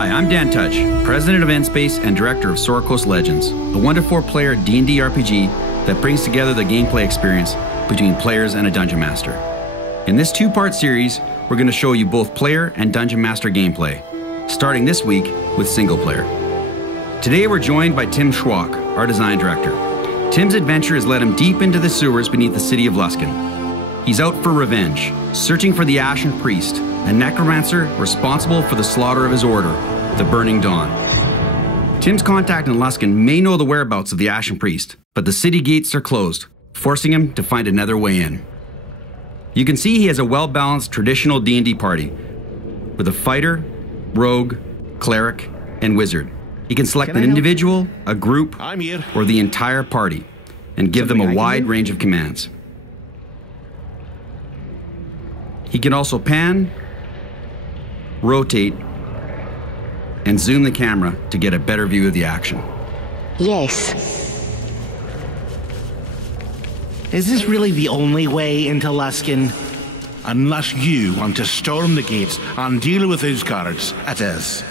Hi, I'm Dan Touch, President of Endspace and Director of Sword Coast Legends, a 1-to-4 player D&D RPG that brings together the gameplay experience between players and a Dungeon Master. In this 2-part series, we're going to show you both player and Dungeon Master gameplay, starting this week with single player. Today we're joined by Tim Schwach, our design director. Tim's adventure has led him deep into the sewers beneath the city of Luskan. He's out for revenge, searching for the Ashen Priest, a necromancer responsible for the slaughter of his order, the Burning Dawn. Tim's contact in Luskan may know the whereabouts of the Ashen Priest, but the city gates are closed, forcing him to find another way in. You can see he has a well-balanced traditional D&D party, with a fighter, rogue, cleric, and wizard. He can select an individual, a group, or the entire party, and give them a wide range of commands. He can also pan, rotate, and zoom the camera to get a better view of the action. Yes. Is this really the only way into Luskan? Unless you want to storm the gates and deal with those guards, it is.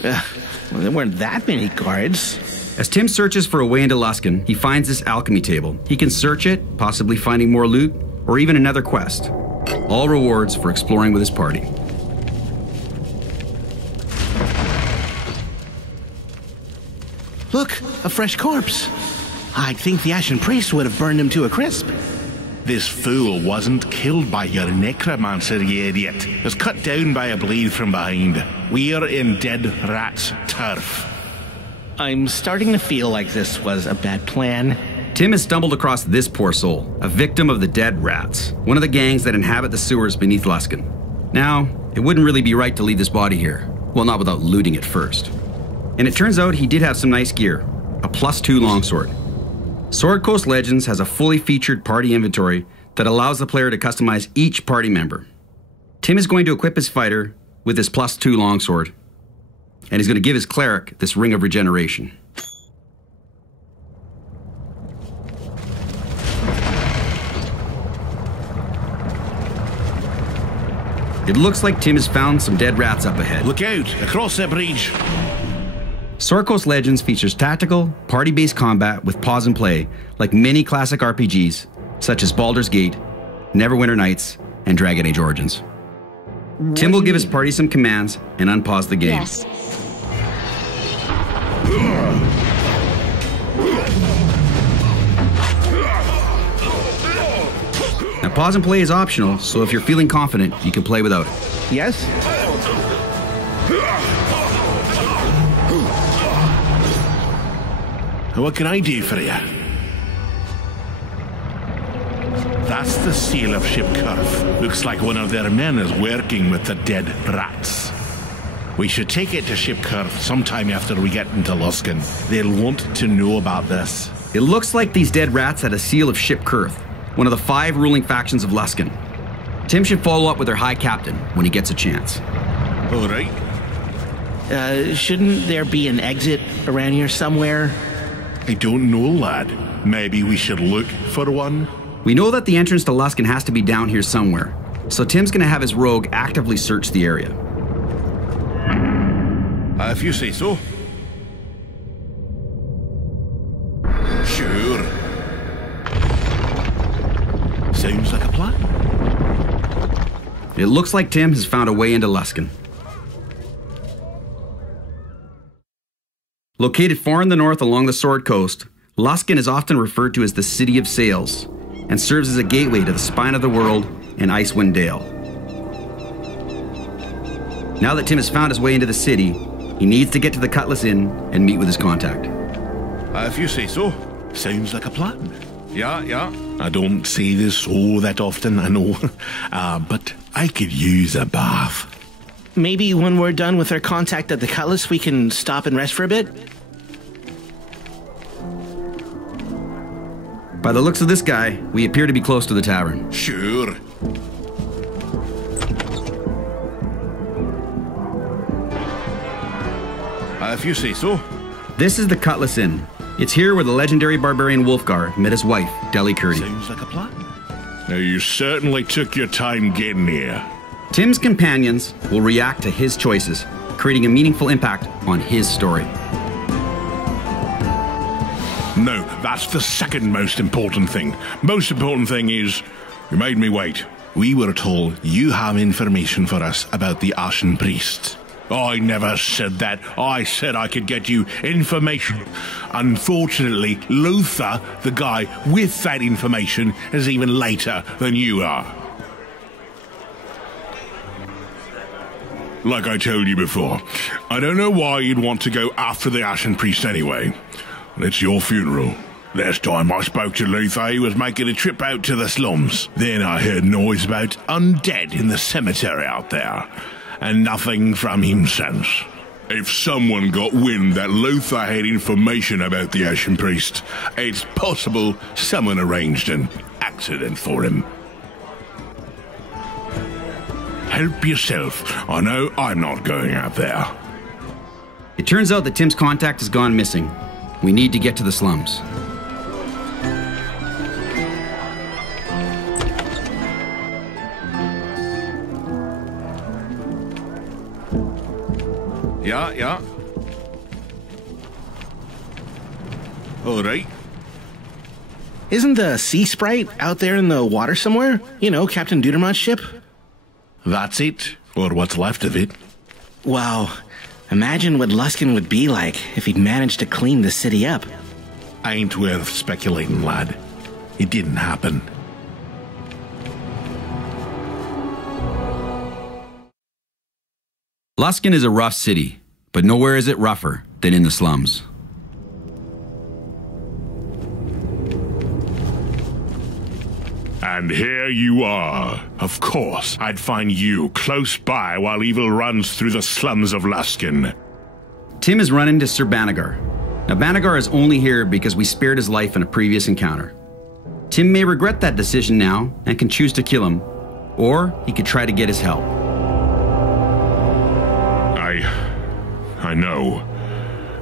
Well, there weren't that many guards. As Tim searches for a way into Luskan, he finds this alchemy table. He can search it, possibly finding more loot, or even another quest. All rewards for exploring with his party. Look, a fresh corpse. I think the Ashen Priest would have burned him to a crisp. This fool wasn't killed by your necromancer, you idiot. He was cut down by a blade from behind. We're in Dead Rat's turf. I'm starting to feel like this was a bad plan. Tim has stumbled across this poor soul, a victim of the Dead Rats, one of the gangs that inhabit the sewers beneath Luskan. Now, it wouldn't really be right to leave this body here. Well, not without looting it first. And it turns out he did have some nice gear, a +2 longsword. Sword Coast Legends has a fully featured party inventory that allows the player to customize each party member. Tim is going to equip his fighter with his +2 longsword, and he's going to give his cleric this Ring of Regeneration. It looks like Tim has found some dead rats up ahead. Look out, across that bridge. Sword Coast Legends features tactical, party-based combat with pause and play, like many classic RPGs, such as Baldur's Gate, Neverwinter Nights, and Dragon Age Origins. Tim will give his party some commands and unpause the game. Yes. Now, pause and play is optional, so if you're feeling confident, you can play without it. Yes? What can I do for you? That's the seal of Ship Curve. Looks like one of their men is working with the Dead Rats. We should take it to Ship Curve sometime after we get into Luskan. They'll want to know about this. It looks like these Dead Rats had a seal of Ship Curve, one of the 5 ruling factions of Luskan. Tim should follow up with their High Captain when he gets a chance. All right. Shouldn't there be an exit around here somewhere? I don't know, lad. Maybe we should look for one? We know that the entrance to Luskan has to be down here somewhere, so Tim's gonna have his rogue actively search the area. If you say so. Sure. Sounds like a plan. It looks like Tim has found a way into Luskan. Located far in the north along the Sword Coast, Luskan is often referred to as the City of Sails and serves as a gateway to the spine of the world in Icewind Dale. Now that Tim has found his way into the city, he needs to get to the Cutlass Inn and meet with his contact. If you say so. Sounds like a plan. Yeah. I don't say this all that often, I know. But I could use a bath. Maybe when we're done with our contact at the Cutlass, we can stop and rest for a bit? By the looks of this guy, we appear to be close to the tavern. Sure. If you say so. This is the Cutlass Inn. It's here where the legendary barbarian Wulfgar met his wife, Deli Curdy. Sounds like a plan. Now, you certainly took your time getting here. Tim's companions will react to his choices, creating a meaningful impact on his story. No, that's the second most important thing. Most important thing is, you made me wait. We were told you have information for us about the Ashen Priest. I never said that. I said I could get you information. Unfortunately, Luther, the guy with that information, is even later than you are. Like I told you before, I don't know why you'd want to go after the Ashen Priest anyway. It's your funeral. Last time I spoke to Luther, he was making a trip out to the slums. Then I heard noise about undead in the cemetery out there, and nothing from him since. If someone got wind that Luther had information about the Ashen Priest, it's possible someone arranged an accident for him. Help yourself. I know I'm not going out there. It turns out that Tim's contact has gone missing. We need to get to the slums. Yeah. All right. Isn't the Sea Sprite out there in the water somewhere? You know, Captain Dudermont's ship? That's it, or what's left of it. Wow. Imagine what Luskan would be like if he'd managed to clean the city up. Ain't worth speculating, lad. It didn't happen. Luskan is a rough city, but nowhere is it rougher than in the slums. And here you are. Of course, I'd find you close by while evil runs through the slums of Luskan. Tim is running to Sir Banagher. Now, Banagher is only here because we spared his life in a previous encounter. Tim may regret that decision now and can choose to kill him, or he could try to get his help. I know.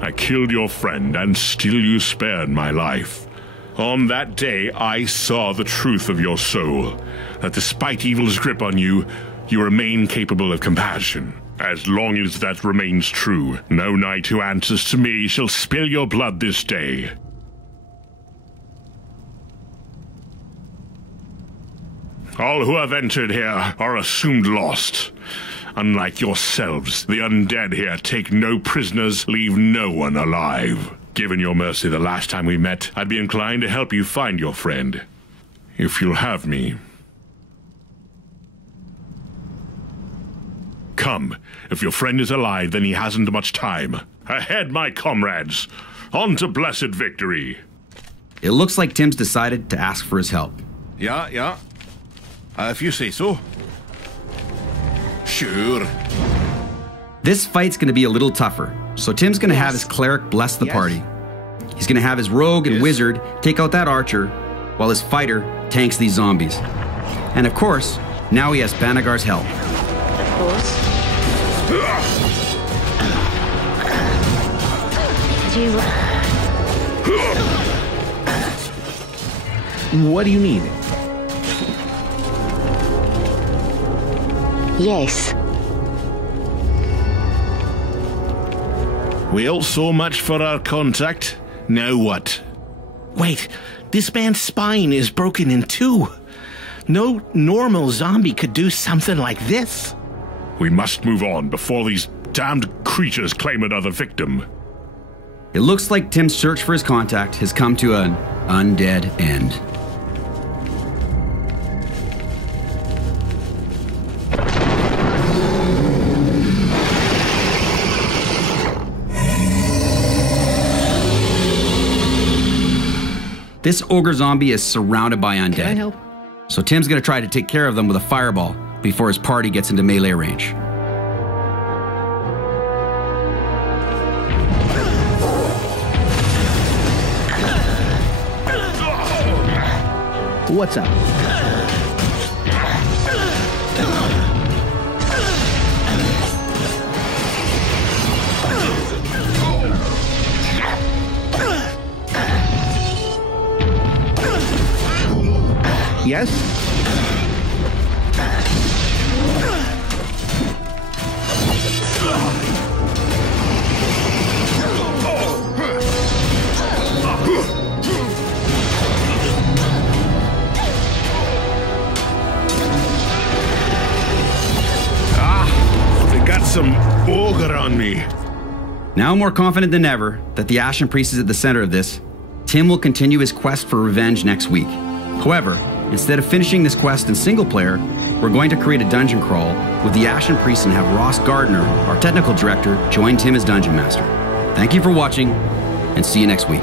I killed your friend, and still you spared my life. On that day, I saw the truth of your soul, that despite evil's grip on you, you remain capable of compassion. As long as that remains true, no knight who answers to me shall spill your blood this day. All who have entered here are assumed lost. Unlike yourselves, the undead here take no prisoners, leave no one alive. Given your mercy the last time we met, I'd be inclined to help you find your friend. If you'll have me. Come. If your friend is alive, then he hasn't much time. Ahead, my comrades! On to blessed victory! It looks like Tim's decided to ask for his help. Yeah. If you say so. Sure. This fight's going to be a little tougher, so Tim's going to have his cleric bless the party. He's going to have his rogue and wizard take out that archer, while his fighter tanks these zombies. And of course, now he has Banagher's help. Of course. What do you need? Yes. Well, so much for our contact. Now what? Wait, this man's spine is broken in two. No normal zombie could do something like this. We must move on before these damned creatures claim another victim. It looks like Tim's search for his contact has come to an undead end. This ogre zombie is surrounded by undead. Can I help? So Tim's gonna try to take care of them with a fireball before his party gets into melee range. What's up? Yes? on me. Now more confident than ever that the Ashen Priest is at the center of this, Tim will continue his quest for revenge next week. However, instead of finishing this quest in single player, we're going to create a dungeon crawl with the Ashen Priest and have Ross Gardner, our technical director, join Tim as Dungeon Master. Thank you for watching, and see you next week.